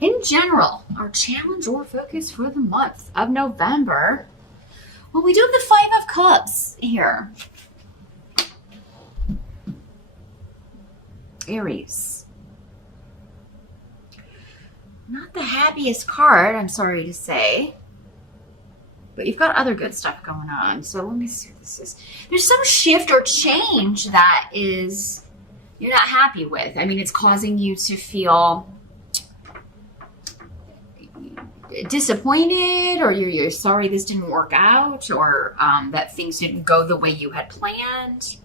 in general, our challenge or focus for the month of November. Well, we do have the Five of Cups here. Aries. Not the happiest card, I'm sorry to say. But you've got other good stuff going on. So let me see what this is. There's some shift or change that is you're not happy with. I mean, it's causing you to feel disappointed, or you're sorry this didn't work out, or that things didn't go the way you had planned.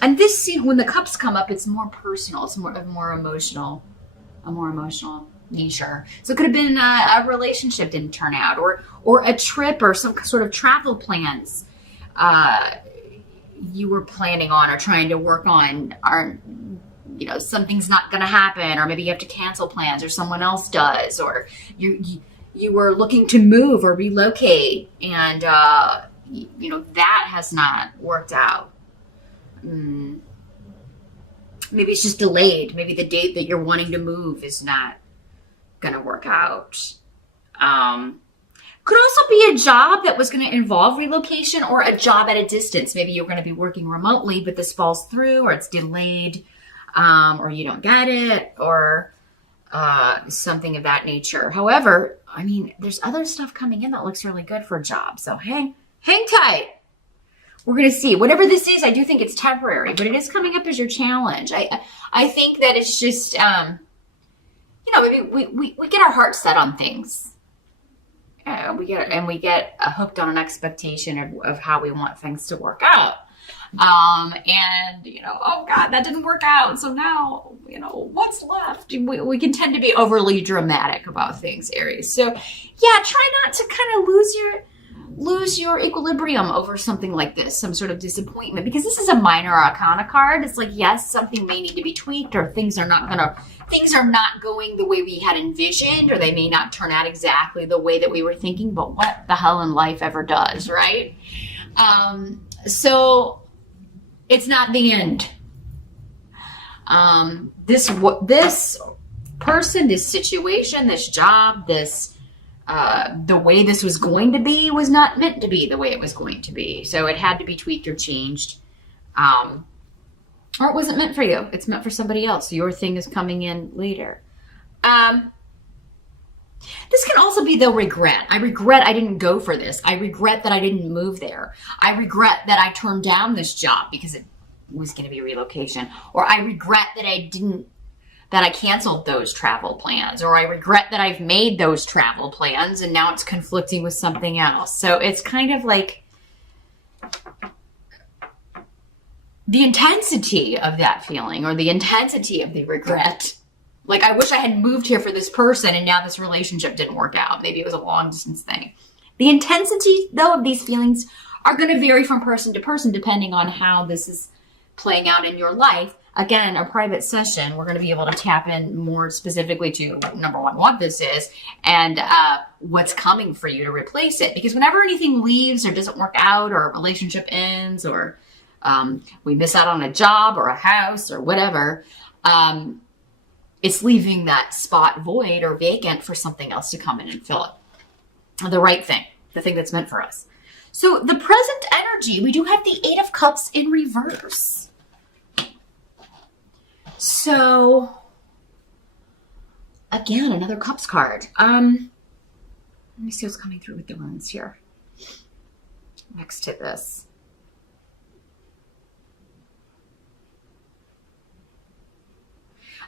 And this scene, when the cups come up, it's more personal. It's a more emotional nature. So it could have been a relationship didn't turn out, or a trip, or some sort of travel plans you were planning on or trying to work on are, something's not going to happen, or maybe you have to cancel plans, or someone else does, or you were looking to move or relocate, and that has not worked out. Maybe it's just delayed. Maybe the date that you're wanting to move is not going to work out. Could also be a job that was going to involve relocation, or a job at a distance. Maybe you're going to be working remotely, but this falls through, or it's delayed, or you don't get it, or something of that nature. However, I mean, there's other stuff coming in that looks really good for a job. So hang tight. We're going to see. Whatever this is, I do think it's temporary, but it is coming up as your challenge. I think that it's just, maybe we get our heart set on things. We get hooked on an expectation of how we want things to work out. Oh God, that didn't work out. So now, what's left? We can tend to be overly dramatic about things, Aries. So yeah, try not to kind of lose your equilibrium over something like this, some sort of disappointment, because this is a minor arcana card. It's like, yes, something may need to be tweaked, or things are not going the way we had envisioned, or they may not turn out exactly the way that we were thinking, but what the hell in life ever does, right? So it's not the end. This person, this situation, this job, the way this was going to be was not meant to be the way it was going to be. So it had to be tweaked or changed. Or it wasn't meant for you. It's meant for somebody else. Your thing is coming in later. This can also be the regret. I regret I didn't go for this. I regret that I didn't move there. I regret that I turned down this job because it was going to be relocation. Or I regret that I canceled those travel plans, or I regret that I've made those travel plans and now it's conflicting with something else. So it's kind of like the intensity of that feeling, or the intensity of the regret. Like, I wish I had moved here for this person and now this relationship didn't work out. Maybe it was a long distance thing. The intensity, though, of these feelings are going to vary from person to person depending on how this is playing out in your life. Again, a private session, we're going to be able to tap in more specifically to, number one, what this is, and what's coming for you to replace it. Because whenever anything leaves or doesn't work out, or a relationship ends, or we miss out on a job or a house or whatever, it's leaving that spot void or vacant for something else to come in and fill it. The right thing, the thing that's meant for us. So the present energy, we do have the Eight of Cups in reverse. So, again, another Cups card. Let me see what's coming through with the runes here. Next to this.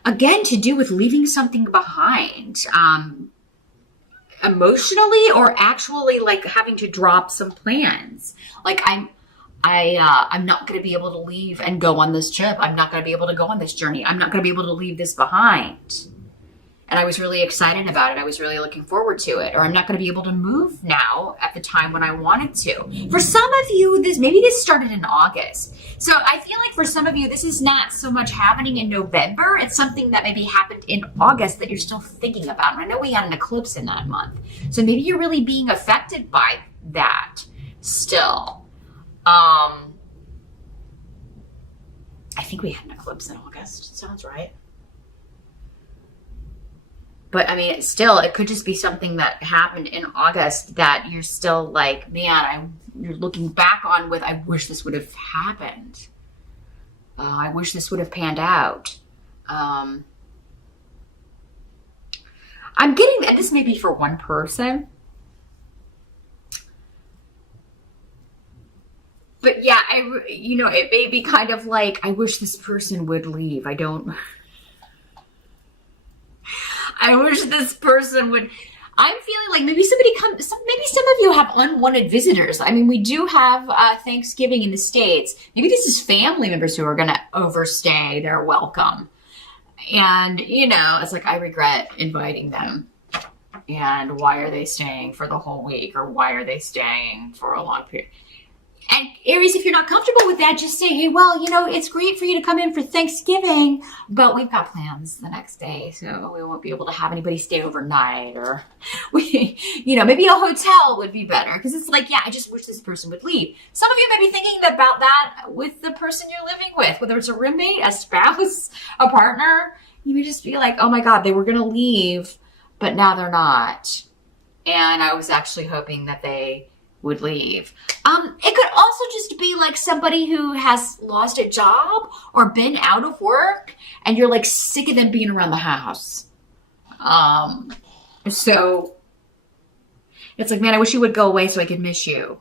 Again, to do with leaving something behind. Emotionally, or actually like having to drop some plans. Like I'm not going to be able to leave and go on this trip. I'm not going to be able to go on this journey. I'm not going to be able to leave this behind. And I was really excited about it. I was really looking forward to it. Or I'm not going to be able to move now at the time when I wanted to. For some of you, maybe this started in August. So I feel like for some of you, this is not so much happening in November. It's something that maybe happened in August that you're still thinking about. And I know we had an eclipse in that month. So maybe you're really being affected by that. still. I think we had an eclipse in August. Sounds right. But I mean, still, it could just be something that happened in August that you're still like, man, you're looking back on with, I wish this would have happened. I wish this would have panned out. I'm getting, and this may be for one person. But yeah, it may be kind of like, I wish this person would leave. I wish this person would. I'm feeling like maybe maybe some of you have unwanted visitors. I mean, we do have Thanksgiving in the States. Maybe this is family members who are going to overstay their welcome. And, it's like, I regret inviting them. And why are they staying for the whole week? Or why are they staying for a long period? And Aries, if you're not comfortable with that, just say, hey, well, it's great for you to come in for Thanksgiving, but we've got plans the next day, so we won't be able to have anybody stay overnight, or maybe a hotel would be better, because it's like, yeah, I just wish this person would leave. Some of you may be thinking about that with the person you're living with, whether it's a roommate, a spouse, a partner. You may just be like, oh my God, they were going to leave, but now they're not. And I was actually hoping that they would leave. It could also just be like somebody who has lost a job or been out of work and you're like sick of them being around the house. So it's like, man, I wish you would go away so I could miss you.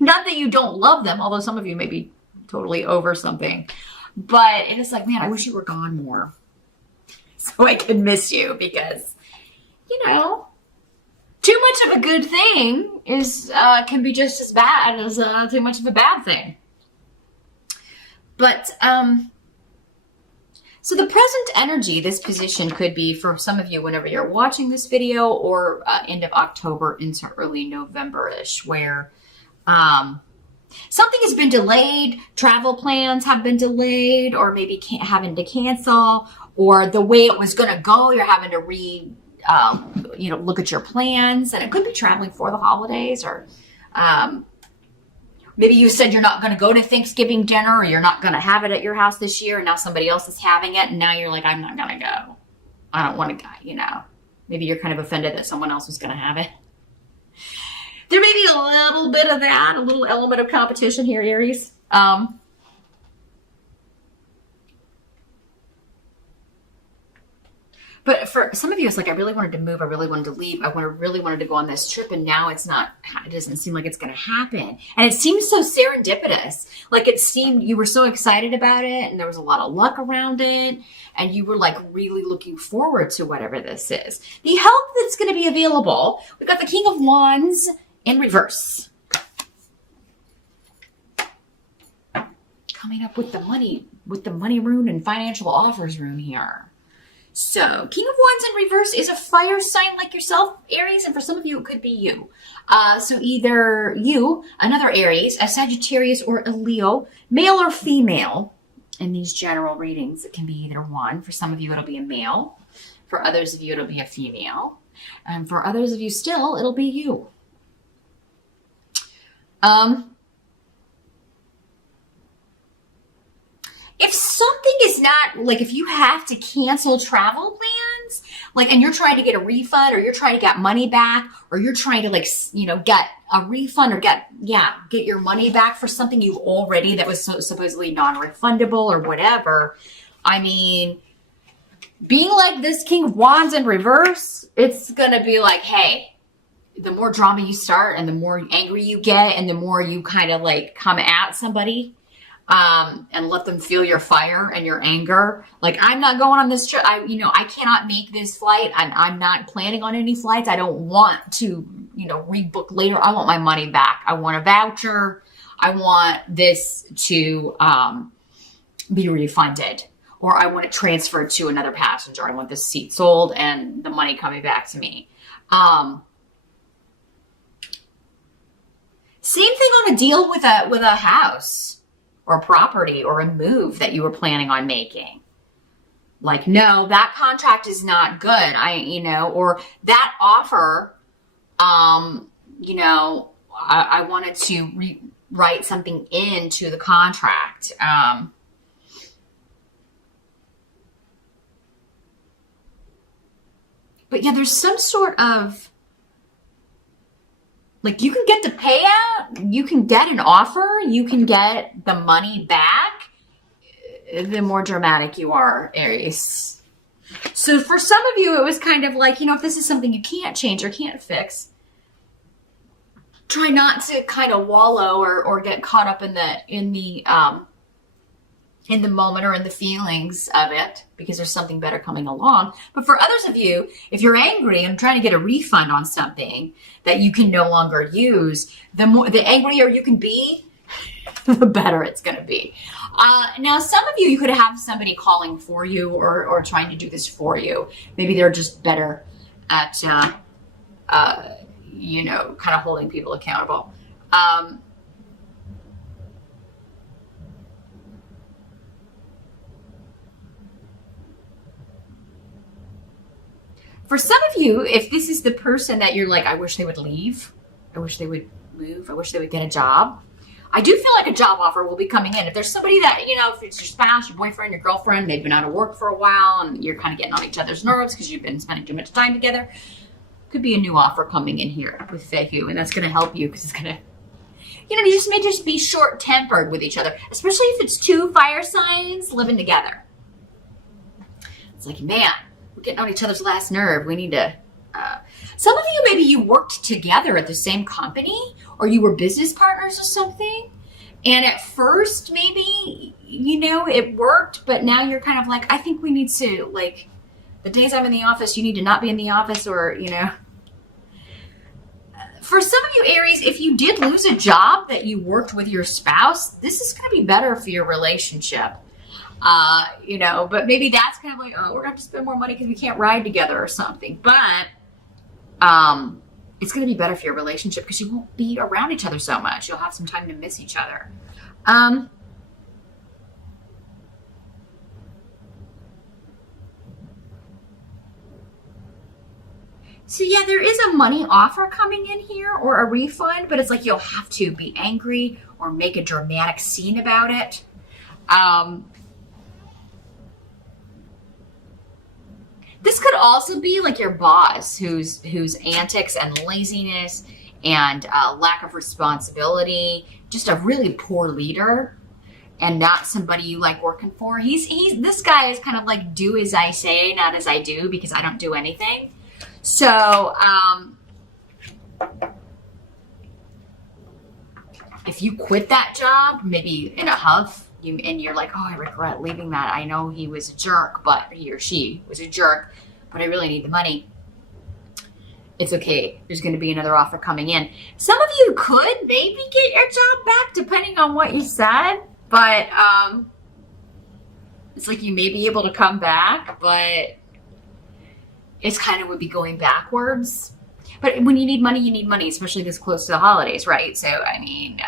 Not that you don't love them, although some of you may be totally over something, but it is like, man, I wish you were gone more so I could miss you, because, too much of a good thing can be just as bad as too much of a bad thing. But so the present energy, this position could be for some of you whenever you're watching this video, or end of October into early November-ish, where something has been delayed, travel plans have been delayed, or maybe having to cancel, or the way it was going to go, you're having to look at your plans, and it could be traveling for the holidays, or maybe you said you're not going to go to Thanksgiving dinner, or you're not going to have it at your house this year, and now somebody else is having it, and now you're like, I'm not going to go. I don't want to go, Maybe you're kind of offended that someone else was going to have it. There may be a little bit of that, a little element of competition here, Aries. But for some of you, it's like, I really wanted to move. I really wanted to leave. I really wanted to go on this trip. And now it doesn't seem like it's going to happen. And it seems so serendipitous. Like it seemed you were so excited about it, and there was a lot of luck around it. And you were like really looking forward to whatever this is. The help that's going to be available. We've got the King of Wands in reverse. Coming up with the money rune and financial offers rune here. So, King of Wands in reverse is a fire sign like yourself, Aries, and for some of you, it could be you. So either you, another Aries, a Sagittarius, or a Leo, male or female. In these general readings, it can be either one. For some of you, it'll be a male. For others of you, it'll be a female. And for others of you still, it'll be you. If something is not, like if you have to cancel travel plans, like, and you're trying to get a refund, or you're trying to get money back, or you're trying to get a refund, or get your money back for something you already, that was supposedly non-refundable or whatever. I mean, being like this King of Wands in reverse, it's going to be like, hey, the more drama you start and the more angry you get and the more you kind of like come at somebody, and let them feel your fire and your anger. Like, I'm not going on this trip. I cannot make this flight. I'm not planning on any flights. I don't want to, rebook later. I want my money back. I want a voucher. I want this to be refunded, or I want it transferred to another passenger. I want this seat sold and the money coming back to me. Same thing on a deal with a house or a property or a move that you were planning on making. Like, no, that contract is not good. Or that offer, I wanted to write something into the contract. But yeah, there's some sort of, like, you can get the payout, you can get an offer, you can get the money back, the more dramatic you are, Aries. So for some of you, it was kind of like, if this is something you can't change or can't fix, try not to kind of wallow or get caught up in the moment or in the feelings of it, because there's something better coming along. But for others of you, if you're angry and trying to get a refund on something that you can no longer use, the angrier you can be, the better it's going to be. Now, some of you could have somebody calling for you or trying to do this for you. Maybe they're just better at, kind of holding people accountable. For some of you, if this is the person that you're like, I wish they would leave, I wish they would move, I wish they would get a job, I do feel like a job offer will be coming in. If there's somebody that, if it's your spouse, your boyfriend, your girlfriend, they've been out of work for a while and you're kind of getting on each other's nerves because you've been spending too much time together, could be a new offer coming in here with Fehu, and that's going to help you because it's going to, you just may just be short-tempered with each other, especially if it's two fire signs living together. It's like, man, we're getting on each other's last nerve. We need to, some of you, maybe you worked together at the same company or you were business partners or something. And at first, maybe, it worked, but now you're kind of like, I think we need to, like, the days I'm in the office, you need to not be in the office, or, For some of you, Aries, if you did lose a job that you worked with your spouse, this is going to be better for your relationship. But maybe that's kind of like, oh, we're going to have to spend more money because we can't ride together or something. But it's going to be better for your relationship because you won't be around each other so much. You'll have some time to miss each other. So yeah, there is a money offer coming in here or a refund, but it's like you'll have to be angry or make a dramatic scene about it. This could also be like your boss whose antics and laziness and lack of responsibility, just a really poor leader and not somebody you like working for. This guy is kind of like, do as I say, not as I do, because I don't do anything. So, if you quit that job, maybe in a huff, and you're like, oh, I regret leaving that. I know he was a jerk, but he or she was a jerk, but I really need the money. It's okay. There's going to be another offer coming in. Some of you could maybe get your job back depending on what you said, but it's like you may be able to come back, but it's kind of would be going backwards. But when you need money, especially this close to the holidays, right? So, I mean,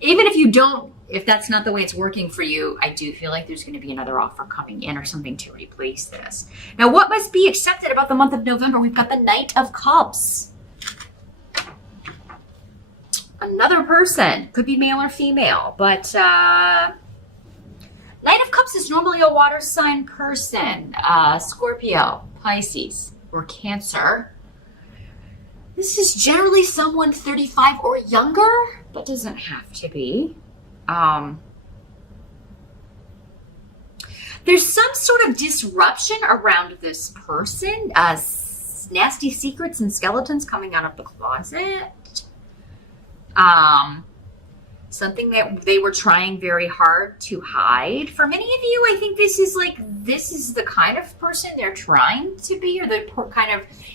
even if that's not the way it's working for you, I do feel like there's going to be another offer coming in or something to replace this. Now, what must be accepted about the month of November? We've got the Knight of Cups. Another person, could be male or female, but Knight of Cups is normally a water sign person, Scorpio, Pisces, or Cancer. This is generally someone 35 or younger, but doesn't have to be. There's some sort of disruption around this person, nasty secrets and skeletons coming out of the closet. Something that they were trying very hard to hide. For many of you, I think this is the kind of person they're trying to be, or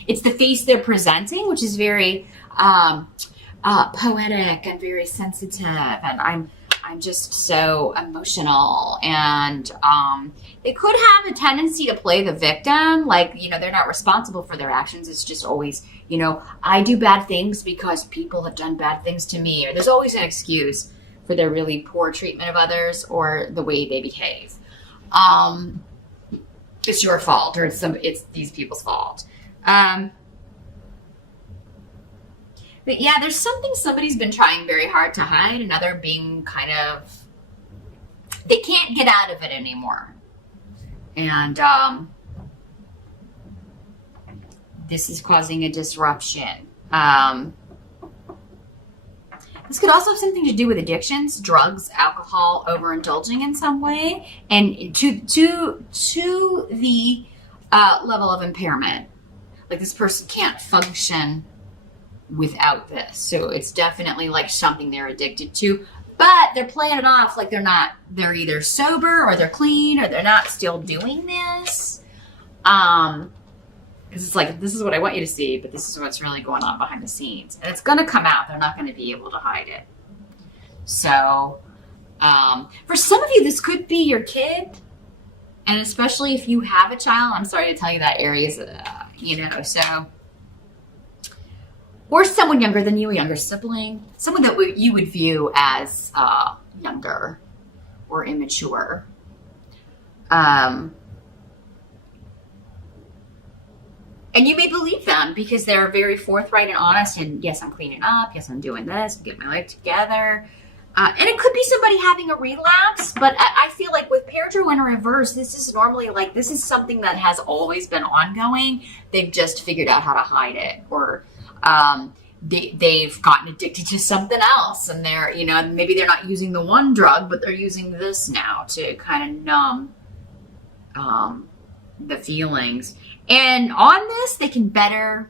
it's the face they're presenting, which is very poetic and very sensitive, and I'm just so emotional, and they could have a tendency to play the victim, like, they're not responsible for their actions. It's just always, I do bad things because people have done bad things to me, or there's always an excuse for their really poor treatment of others or the way they behave. It's your fault, or it's these people's fault. But yeah, there's something somebody's been trying very hard to hide, another being kind of, they can't get out of it anymore. And this is causing a disruption. This could also have something to do with addictions, drugs, alcohol, overindulging in some way, and to the level of impairment. Like this person can't function without this. So it's definitely like something they're addicted to, but they're playing it off like they're either sober or they're clean or they're not still doing this. Because it's like, this is what I want you to see, but this is what's really going on behind the scenes. And it's going to come out. They're not going to be able to hide it. So, for some of you, this could be your kid. And especially if you have a child, I'm sorry to tell you that, Aries, so. Or someone younger than you, a younger sibling. Someone that you would view as younger or immature. And you may believe them because they're very forthright and honest. And yes, I'm cleaning up. Yes, I'm doing this. I'm getting my life together. And it could be somebody having a relapse. But I feel like with Paratrue in reverse, this is normally like, this is something that has always been ongoing. They've just figured out how to hide it. Or they've gotten addicted to something else. And they're, maybe they're not using the one drug, but they're using this now to kind of numb the feelings. And on this, they can better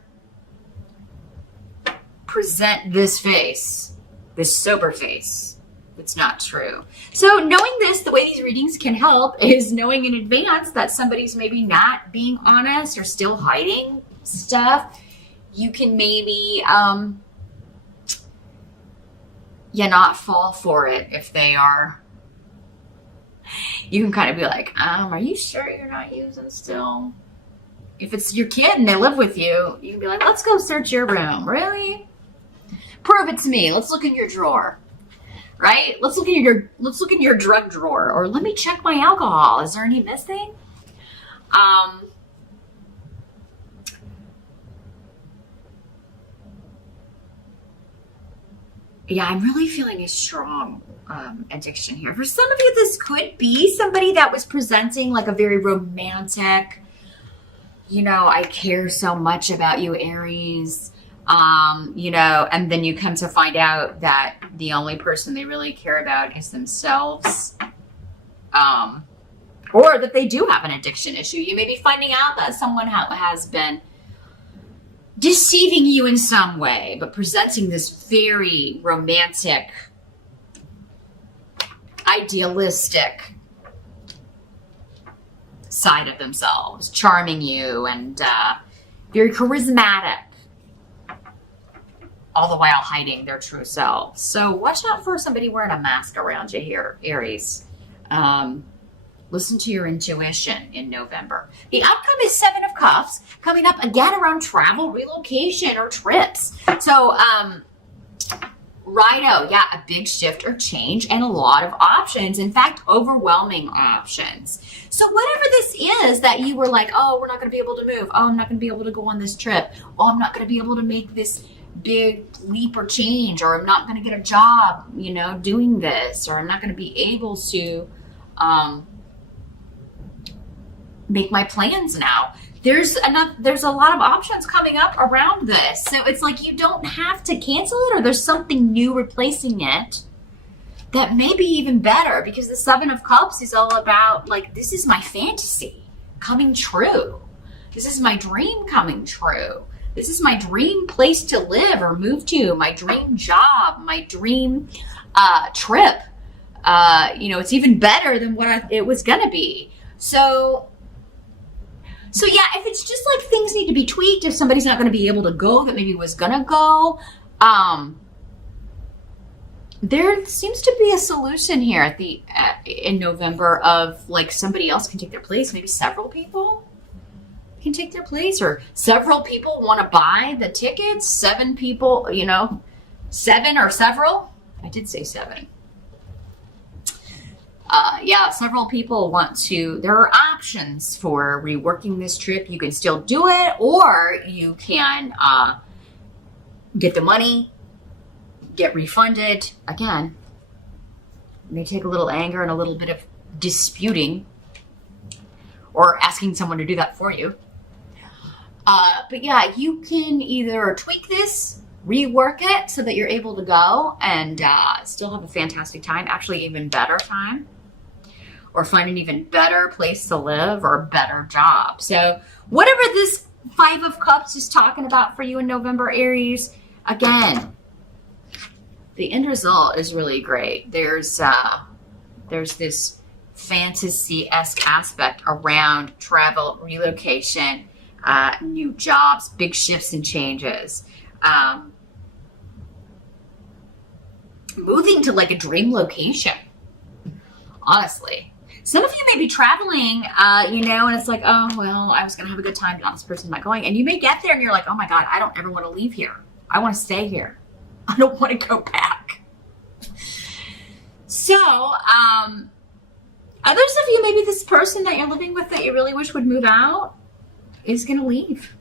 present this face, this sober face. It's not true. So knowing this, the way these readings can help is knowing in advance that somebody's maybe not being honest or still hiding stuff. You can maybe, not fall for it if they are. You can kind of be like, are you sure you're not using still? If it's your kid and they live with you, you can be like, let's go search your room. Really? Prove it to me. Let's look in your drawer. Right? Let's look in your drug drawer, or let me check my alcohol. Is there any missing? Yeah, I'm really feeling a strong addiction here. For some of you, this could be somebody that was presenting like a very romantic, I care so much about you, Aries, and then you come to find out that the only person they really care about is themselves, or that they do have an addiction issue. You may be finding out that someone has been deceiving you in some way, but presenting this very romantic, idealistic side of themselves, charming you and very charismatic, all the while hiding their true selves. So watch out for somebody wearing a mask around you here, Aries. Listen to your intuition in November. The outcome is 7 of Cups, coming up again around travel, relocation, or trips. So, righto, yeah, a big shift or change and a lot of options. In fact, overwhelming options. So whatever this is that you were like, oh, we're not going to be able to move. Oh, I'm not going to be able to go on this trip. Oh, I'm not going to be able to make this big leap or change, or I'm not going to get a job, doing this, or I'm not going to be able to make my plans now. There's a lot of options coming up around this. So it's like you don't have to cancel it, or there's something new replacing it that may be even better, because the 7 of Cups is all about like, this is my fantasy coming true. This is my dream coming true. This is my dream place to live or move to, my dream job, my dream trip. It's even better than what it was going to be. So yeah, if it's just like things need to be tweaked, if somebody's not going to be able to go that maybe was going to go, there seems to be a solution here in November of like somebody else can take their place. Maybe several people can take their place, or several people want to buy the tickets. 7 people, 7 or several. I did say 7. Several people want to, there are options for reworking this trip. You can still do it, or you can get the money, get refunded. Again, it may take a little anger and a little bit of disputing or asking someone to do that for you. But yeah, you can either tweak this, rework it so that you're able to go and still have a fantastic time, actually even better time, or find an even better place to live or a better job. So whatever this 5 of Cups is talking about for you in November, Aries, again, the end result is really great. There's this fantasy-esque aspect around travel, relocation, new jobs, big shifts and changes. Moving to like a dream location, honestly. Some of you may be traveling, and it's like, oh, well, I was going to have a good time, but this person's not going. And you may get there and you're like, oh my God, I don't ever want to leave here. I want to stay here. I don't want to go back. So, others of you, maybe this person that you're living with that you really wish would move out is going to leave.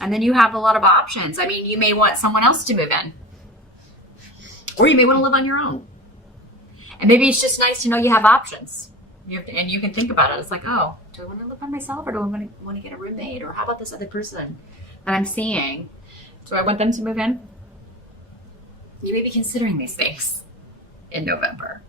And then you have a lot of options. I mean, you may want someone else to move in. Or you may want to live on your own. And maybe it's just nice to know you have options. And you can think about it. It's like, oh, do I want to live by myself or do I want to get a roommate? Or how about this other person that I'm seeing? Do I want them to move in? You may be considering these things in November.